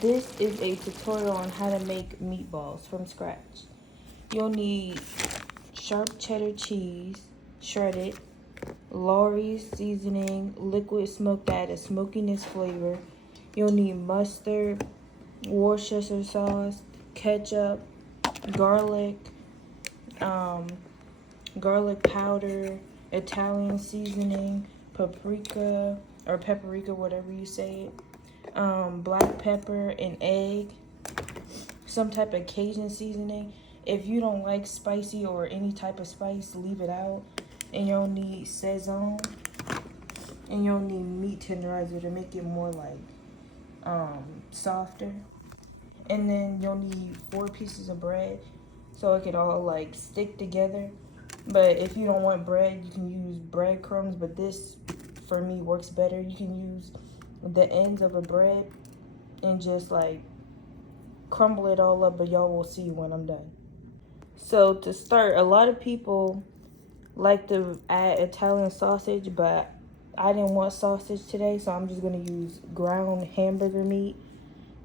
this is a tutorial on how to make meatballs from scratch. You'll need sharp cheddar cheese, shredded, Lawry seasoning, liquid smoke to add a smokiness flavor. You'll need mustard, Worcestershire sauce, ketchup, garlic, garlic powder, Italian seasoning, paprika, whatever you say it, black pepper, an egg, some type of Cajun seasoning. If you don't like spicy or any type of spice, leave it out. And you'll need Sazon, and you'll need meat tenderizer to make it more like softer. And then you'll need 4 pieces of bread so it could all like stick together. But if you don't want bread, you can use breadcrumbs, but this for me works better. You can use the ends of a bread and just like crumble it all up, but y'all will see when I'm done. So to start, a lot of people like to add Italian sausage, but I didn't want sausage today, so I'm just gonna use ground hamburger meat.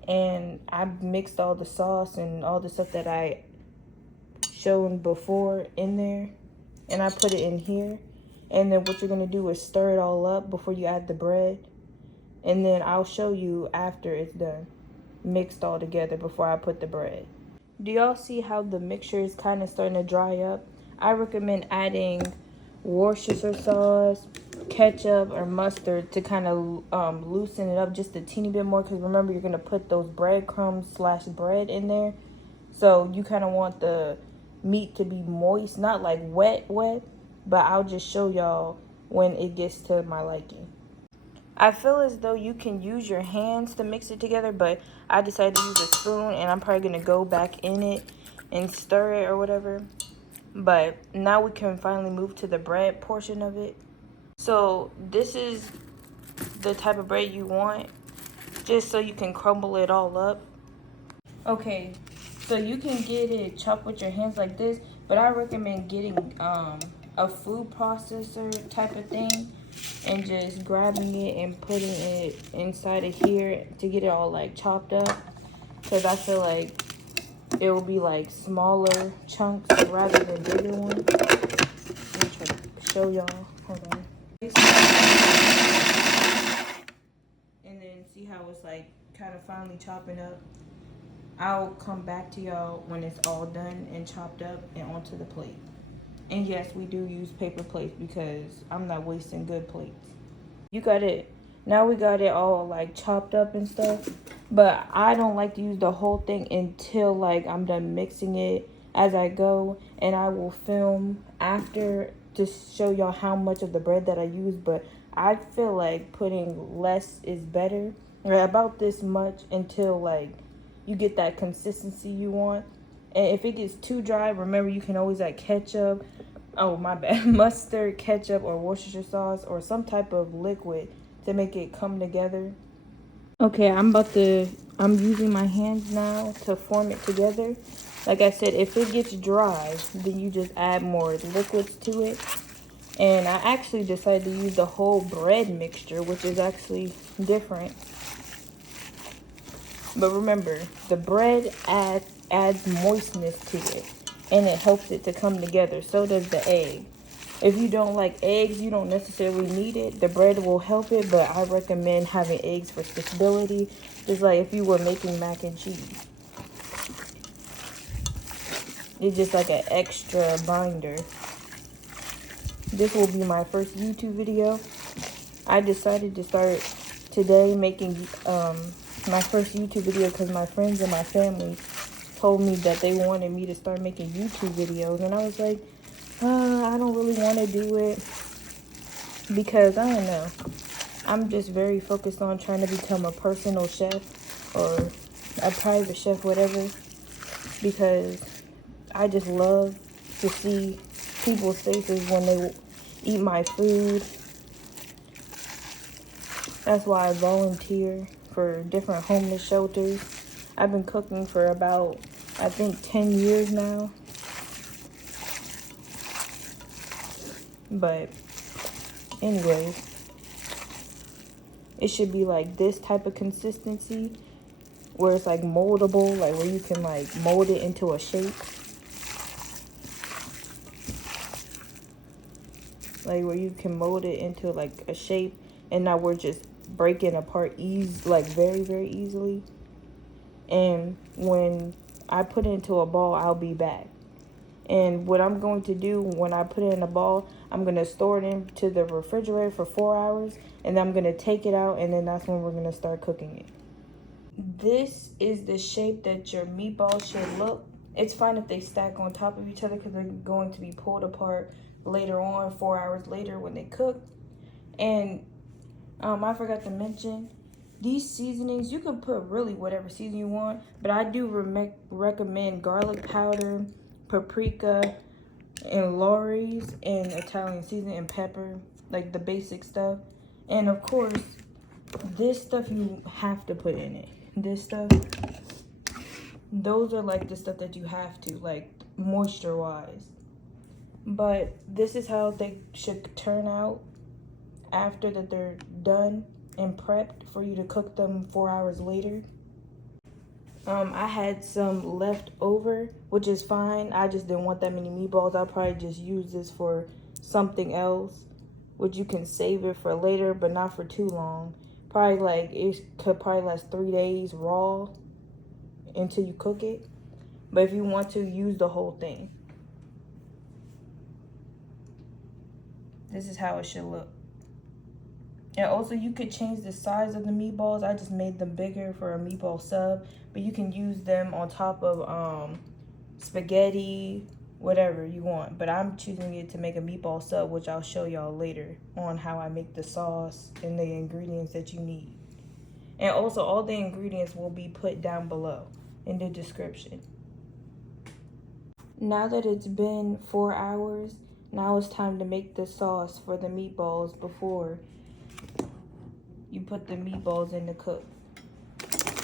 And I mixed all the sauce and all the stuff that I shown before in there, and I put it in here. And then what you're gonna do is stir it all up before you add the bread, and then I'll show you after it's done, mixed all together before I put the bread. Do y'all see how the mixture is kind of starting to dry up? I recommend adding Worcestershire sauce, ketchup, or mustard to kind of loosen it up just a teeny bit more, because remember, you're going to put those breadcrumbs / bread in there. So you kind of want the meat to be moist, not like wet, but I'll just show y'all when it gets to my liking. I feel as though you can use your hands to mix it together, but I decided to use a spoon, and I'm probably going to go back in it and stir it or whatever. But now we can finally move to the bread portion of it. So this is the type of bread you want, just so you can crumble it all up. Okay, so you can get it chopped with your hands like this, but I recommend getting a food processor type of thing and just grabbing it and putting it inside of here to get it all like chopped up, because I feel like it will be like smaller chunks rather than bigger ones. Let me try to show y'all. Hold on. And then see how it's like kind of finally chopping up. I'll come back to y'all when it's all done and chopped up and onto the plate. And yes, we do use paper plates because I'm not wasting good plates. You got it. Now we got it all like chopped up and stuff. But I don't like to use the whole thing until like I'm done mixing it as I go. And I will film after to show y'all how much of the bread that I use. But I feel like putting less is better. About this much until like you get that consistency you want. And if it gets too dry, remember you can always add ketchup. Oh, my bad. Mustard, ketchup, or Worcestershire sauce, or some type of liquid to make it come together. Okay, I'm using my hands now to form it together. Like I said, if it gets dry, then you just add more liquids to it. And I actually decided to use the whole bread mixture, which is actually different. But remember, the bread adds moistness to it, and it helps it to come together. So does the egg. If you don't like eggs, you don't necessarily need it. The bread will help it, but I recommend having eggs for stability. Just like if you were making mac and cheese. It's just like an extra binder. This will be my first YouTube video. I decided to start today making my first YouTube video because my friends and my family told me that they wanted me to start making YouTube videos, and I was like, I don't really want to do it because I don't know. I'm just very focused on trying to become a personal chef or a private chef, whatever, because I just love to see people's faces when they eat my food. That's why I volunteer for different homeless shelters. I've been cooking for about, I think, 10 years now. But anyways, it should be like this type of consistency. where it's like moldable, like where you can like mold it into a shape. Like where you can mold it into like a shape, and now we're just breaking apart like very, very easily. And when I put it into a ball, I'll be back. And what I'm going to do when I put it in a ball, I'm going to store it into the refrigerator for 4 hours, and then I'm going to take it out, and then that's when we're going to start cooking it. This is the shape that your meatballs should look. It's fine if they stack on top of each other because they're going to be pulled apart later on, 4 hours later when they cook. And I forgot to mention, these seasonings, you can put really whatever season you want, but I do recommend garlic powder, paprika, and Lawry's, and Italian seasoning, and pepper, like the basic stuff. And of course, this stuff you have to put in it. This stuff, those are like the stuff that you have to, like moisture wise. But this is how they should turn out after that they're done and prepped for you to cook them 4 hours later. I had some left over, which is fine. I just didn't want that many meatballs. I'll probably just use this for something else, which you can save it for later, but not for too long. Probably like, it could probably last 3 days raw until you cook it. But if you want to, use the whole thing. This is how it should look. And also, you could change the size of the meatballs. I just made them bigger for a meatball sub. But you can use them on top of spaghetti, whatever you want. But I'm choosing it to make a meatball sub, which I'll show y'all later on how I make the sauce and the ingredients that you need. And also, all the ingredients will be put down below in the description. Now that it's been 4 hours, now it's time to make the sauce for the meatballs before you put the meatballs in the cook.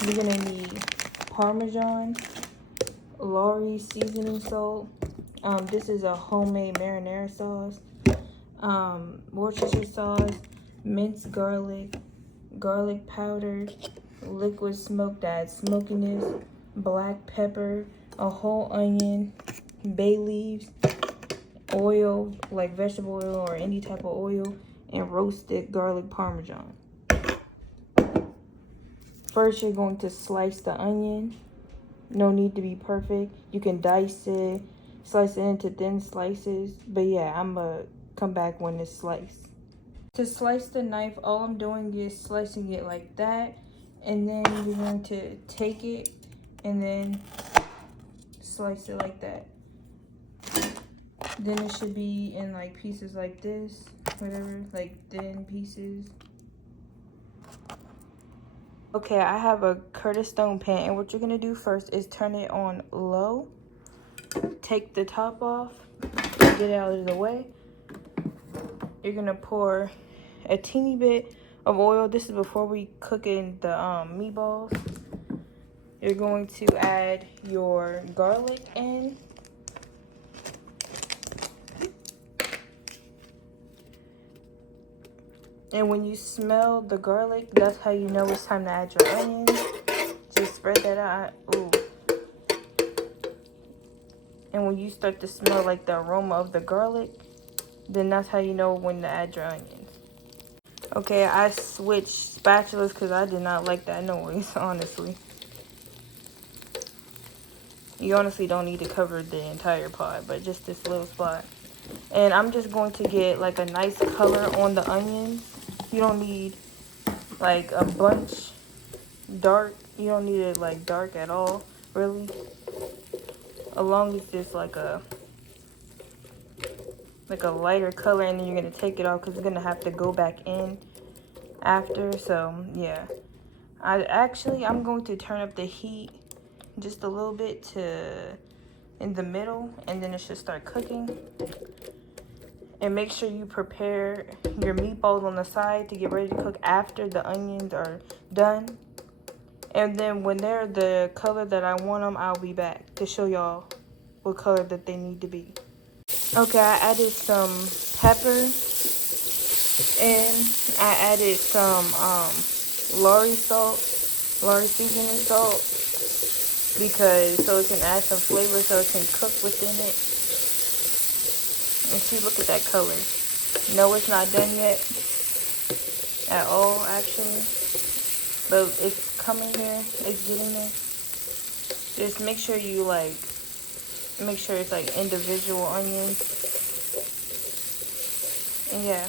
You're gonna need Parmesan, Lawry seasoning salt. This is a homemade marinara sauce. Worcestershire sauce, minced garlic, garlic powder, liquid smoke that adds smokiness, black pepper, a whole onion, bay leaves, oil, like vegetable oil or any type of oil, and roasted garlic parmesan. First, you're going to slice the onion. No need to be perfect. You can dice it, slice it into thin slices. But yeah, I'm going to come back when it's sliced. To slice the knife, all I'm doing is slicing it like that. And then you're going to take it and then slice it like that. Then it should be in like pieces like this, whatever, like thin pieces. Okay, I have a Curtis stone pan, and what you're gonna do first is turn it on low. Take the top off, get it out of the way. You're gonna pour a teeny bit of oil. This is before we cook in the meatballs. You're going to add your garlic in. And when you smell the garlic, that's how you know it's time to add your onions. Just spread that out. Ooh. And when you start to smell like the aroma of the garlic, then that's how you know when to add your onions. Okay, I switched spatulas because I did not like that noise, honestly. You honestly don't need to cover the entire pot, but just this little spot. And I'm just going to get like a nice color on the onions. You don't need like a bunch dark. You don't need it like dark at all, really. As long as it's like a lighter color, and then you're gonna take it off because it's gonna have to go back in after. So yeah, I'm going to turn up the heat just a little bit to in the middle, and then it should start cooking. And make sure you prepare your meatballs on the side to get ready to cook after the onions are done. And then when they're the color that I want them, I'll be back to show y'all what color that they need to be. Okay, I added some pepper, and I added some Lawry salt, Lawry seasoning salt, because so it can add some flavor, so it can cook within it. And see, look at that color. No, it's not done yet at all, actually, but it's coming here. It's getting there. Just make sure you make sure it's like individual onions. And yeah,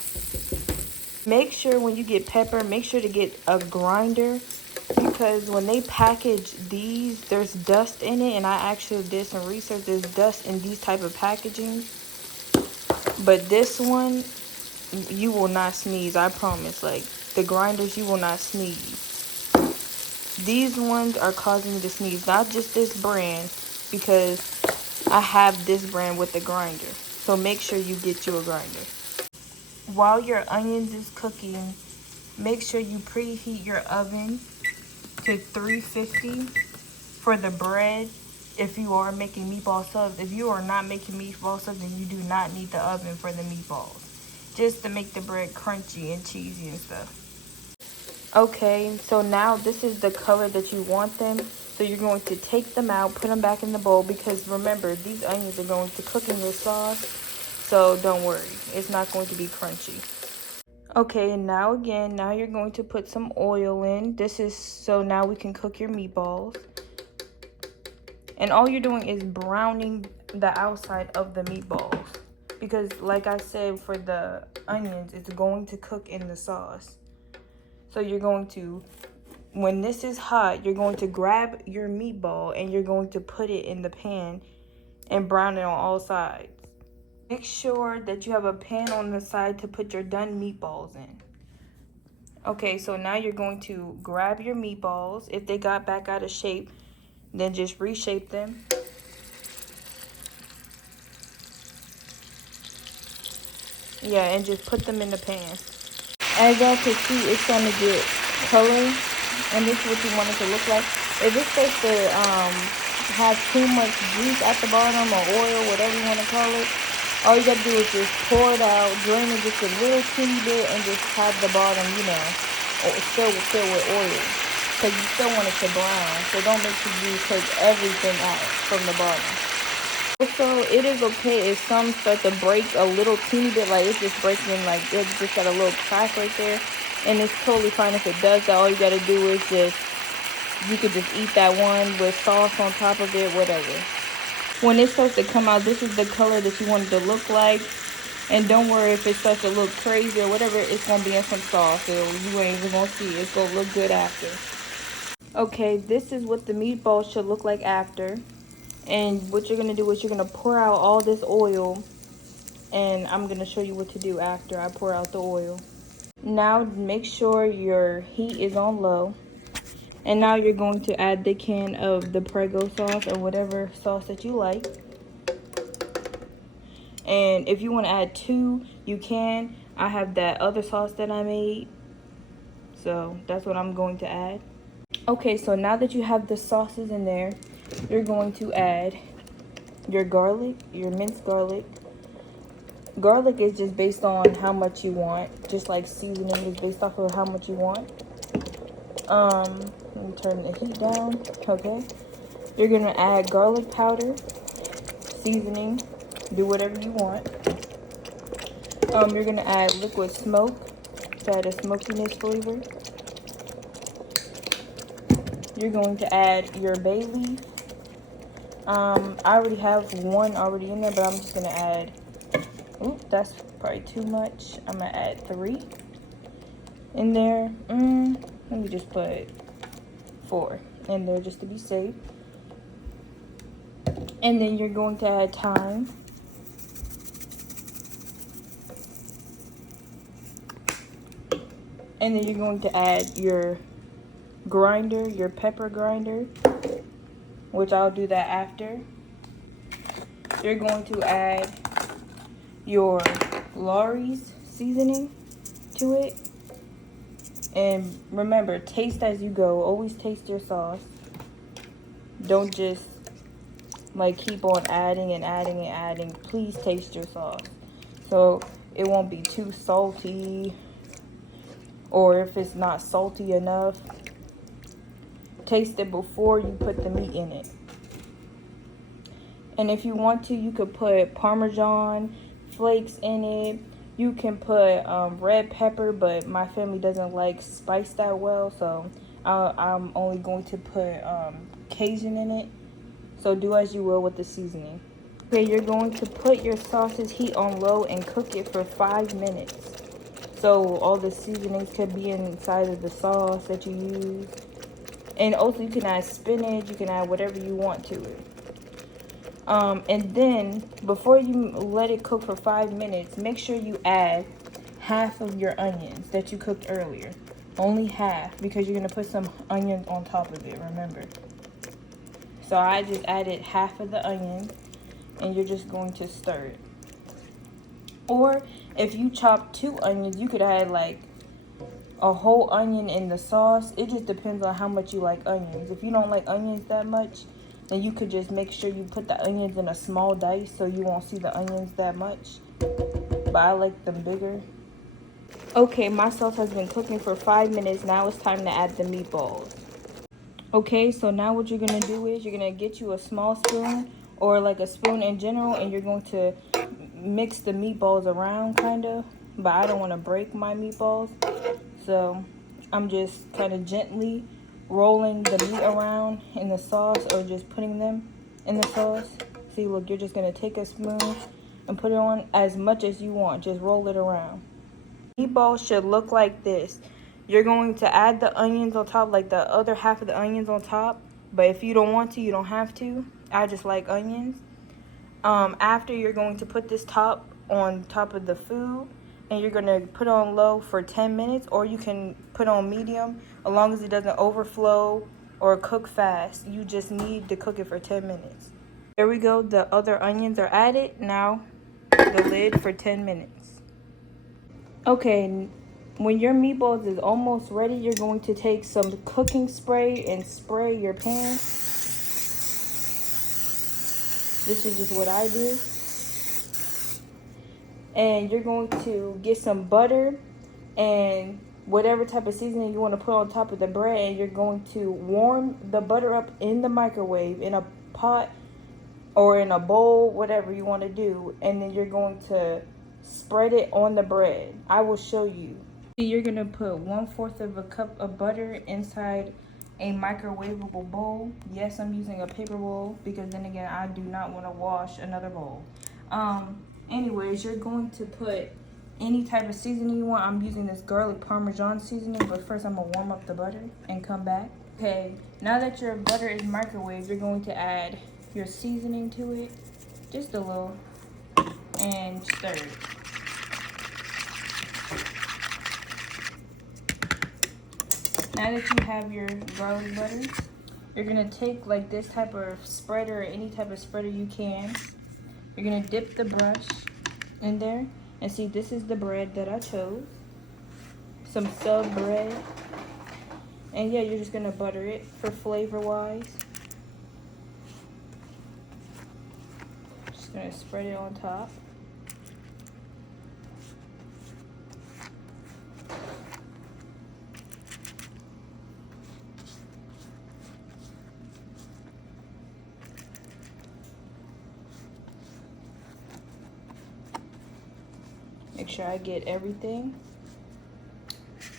make sure when you get pepper, make sure to get a grinder, because when they package these, there's dust in it, and I actually did some research. There's dust in these type of packaging, but this one, you will not sneeze, I promise. Like, the grinders, you will not sneeze. These ones are causing me to sneeze, not just this brand, because I have this brand with the grinder. So make sure you get you a grinder. While your onions is cooking, make sure you preheat your oven to 350 for the bread. If you are making meatball subs, if you are not making meatball subs, then you do not need the oven for the meatballs, just to make the bread crunchy and cheesy and stuff. Okay, so now this is the color that you want them. So you're going to take them out, put them back in the bowl, because remember, these onions are going to cook in your sauce. So don't worry, it's not going to be crunchy. Okay, now you're going to put some oil in. This is so now we can cook your meatballs. And all you're doing is browning the outside of the meatballs, because like I said, for the onions, it's going to cook in the sauce. So you're going to, when this is hot, you're going to grab your meatball and you're going to put it in the pan and brown it on all sides. Make sure that you have a pan on the side to put your done meatballs in. Okay, so now you're going to grab your meatballs. If they got back out of shape, then just reshape them. Yeah, and just put them in the pan. As y'all can see, it's going to get color, and this is what you want it to look like. If it starts to have too much juice at the bottom, or oil, whatever you want to call it, all you got to do is just pour it out, drain it just a little teeny bit, and just have the bottom, you know, still fill with oil, because you still want it to brown. So don't make sure you take everything out from the bottom. Also, it is okay if some start to break a little teeny bit, like it's just breaking, like it just got a little crack right there, and it's totally fine if it does that. All you gotta do is you could just eat that one with sauce on top of it, whatever. When it starts to come out, this is the color that you want it to look like, and don't worry if it starts to look crazy or whatever, it's gonna be in some sauce, so you ain't even gonna see it. It's gonna look good after. Okay, this is what the meatballs should look like after. And what you're going to do is you're going to pour out all this oil, and I'm going to show you what to do after I pour out the oil. Now make sure your heat is on low, and now you're going to add the can of the Prego sauce or whatever sauce that you like. And if you want to add 2, you can. I have that other sauce that I made, so that's what I'm going to add. Okay, so now that you have the sauces in there, you're going to add your garlic, your minced garlic. Garlic is just based on how much you want, just like seasoning is based off of how much you want. Let me turn the heat down. Okay, you're gonna add garlic powder, seasoning, do whatever you want. You're gonna add liquid smoke to add a smokiness flavor. You're going to add your bay leaf. I already have one already in there, but I'm just gonna add, oop, that's probably too much. I'm gonna add 3 in there. Let me just put 4 in there just to be safe. And then you're going to add thyme. And then you're going to add your grinder, your pepper grinder, which I'll do that after. You're going to add your Lawry's seasoning to it. And remember, taste as you go. Always taste your sauce. Don't just like keep on adding and adding and adding. Please taste your sauce, so it won't be too salty, or if it's not salty enough. taste it before you put the meat in it. And if you want to, you could put Parmesan flakes in it. You can put red pepper, but my family doesn't like spice that well, so I'm only going to put Cajun in it. So do as you will with the seasoning. Okay, you're going to put your sauce's heat on low and cook it for 5 minutes. So all the seasonings could be inside of the sauce that you use. And also you can add spinach, you can add whatever you want to it. And then before you let it cook for 5 minutes, make sure you add half of your onions that you cooked earlier. Only half, because you're going to put some onions on top of it, remember. So I just added half of the onion, and you're just going to stir it. Or if you chop 2 onions, you could add like a whole onion in the sauce. It just depends on how much you like onions. If you don't like onions that much, then you could just make sure you put the onions in a small dice so you won't see the onions that much. But I like them bigger. Okay, my sauce has been cooking for 5 minutes. Now it's time to add the meatballs. Okay, so now what you're going to do is you're going to get you a small spoon or like a spoon in general, and you're going to mix the meatballs around kind of. But I don't want to break my meatballs, so I'm just kind of gently rolling the meat around in the sauce, or just putting them in the sauce. See, look, you're just going to take a spoon and put it on as much as you want. Just roll it around. Meatballs should look like this. You're going to add the onions on top, like the other half of the onions on top. But if you don't want to, you don't have to. I just like onions. After, you're going to put this top on top of the food, and you're going to put on low for 10 minutes, or you can put on medium, as long as it doesn't overflow or cook fast. You just need to cook it for 10 minutes. There we go. The other onions are added. Now, the lid for 10 minutes. Okay, when your meatballs is almost ready, you're going to take some cooking spray and spray your pan. This is just what I do. And you're going to get some butter and whatever type of seasoning you want to put on top of the bread, and you're going to warm the butter up in the microwave in a pot or in a bowl, whatever you want to do, and then you're going to spread it on the bread. I will show you. You're going to put 1/4 of a cup of butter inside a microwavable bowl. Yes, I'm using a paper bowl because then again, I do not want to wash another bowl. Anyways, you're going to put any type of seasoning you want. I'm using this garlic Parmesan seasoning, but first I'm going to warm up the butter and come back. Okay, now that your butter is microwaved, you're going to add your seasoning to it, just a little, and stir it. Now that you have your garlic butter, you're going to take like this type of spreader, or any type of spreader you can. You're going to dip the brush in there, and see, this is the bread that I chose. Some sub bread. And yeah, you're just going to butter it for flavor wise. Just going to spread it on top. Make sure I get everything.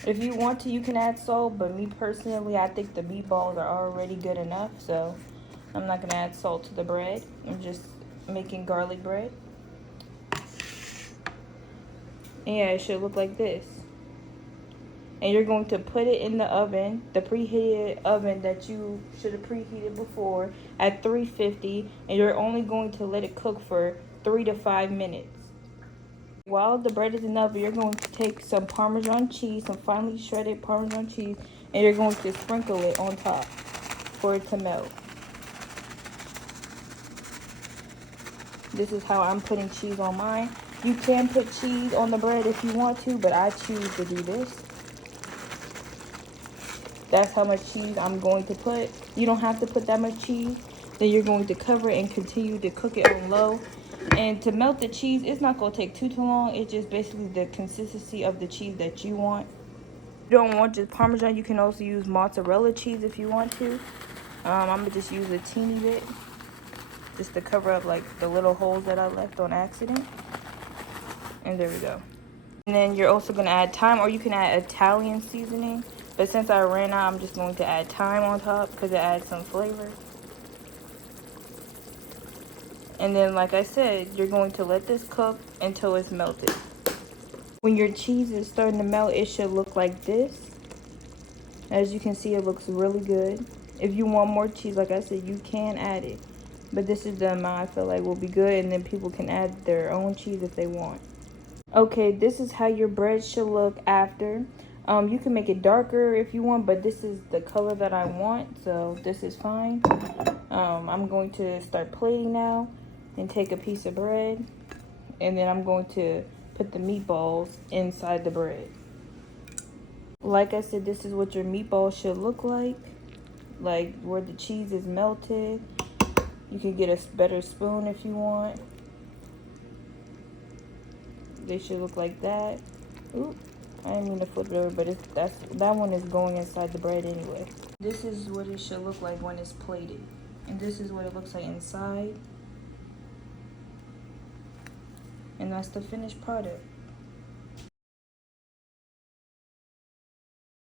If you want to, you can add salt, but me personally, I think the meatballs are already good enough, so I'm not gonna add salt to the bread. I'm just making garlic bread. And yeah, it should look like this. And you're going to put it in the oven, the preheated oven that you should have preheated before, at 350, and you're only going to let it cook for 3 to 5 minutes. While the bread is in the oven, you're going to take some Parmesan cheese, some finely shredded Parmesan cheese, and you're going to sprinkle it on top for it to melt. This is how I'm putting cheese on mine. You can put cheese on the bread if you want to, but I choose to do this. That's how much cheese I'm going to put. You don't have to put that much cheese. Then you're going to cover it and continue to cook it on low. And to melt the cheese, it's not going to take too long. It's just basically the consistency of the cheese that you want. you don't want just Parmesan, you can also use mozzarella cheese if you want to. I'm gonna just use a teeny bit just to cover up like the little holes that I left on accident. And there we go. And then you're also gonna add thyme, or you can add Italian seasoning. But since I ran out, I'm just going to add thyme on top because it adds some flavor. And then, like I said, you're going to let this cook until it's melted. When your cheese is starting to melt, it should look like this. As you can see, it looks really good. If you want more cheese, like I said, you can add it. But this is the amount I feel like will be good, and then people can add their own cheese if they want. Okay, this is how your bread should look after. You can make it darker if you want, but this is the color that I want, so this is fine. I'm going to start plating now and take a piece of bread, and then I'm going to put the meatballs inside the bread. Like I said, this is what your meatballs should look like where the cheese is melted. You can get a better spoon if you want. They should look like that. Oop, I didn't mean to flip it over, but that one is going inside the bread anyway. This is what it should look like when it's plated. And this is what it looks like inside. And that's the finished product.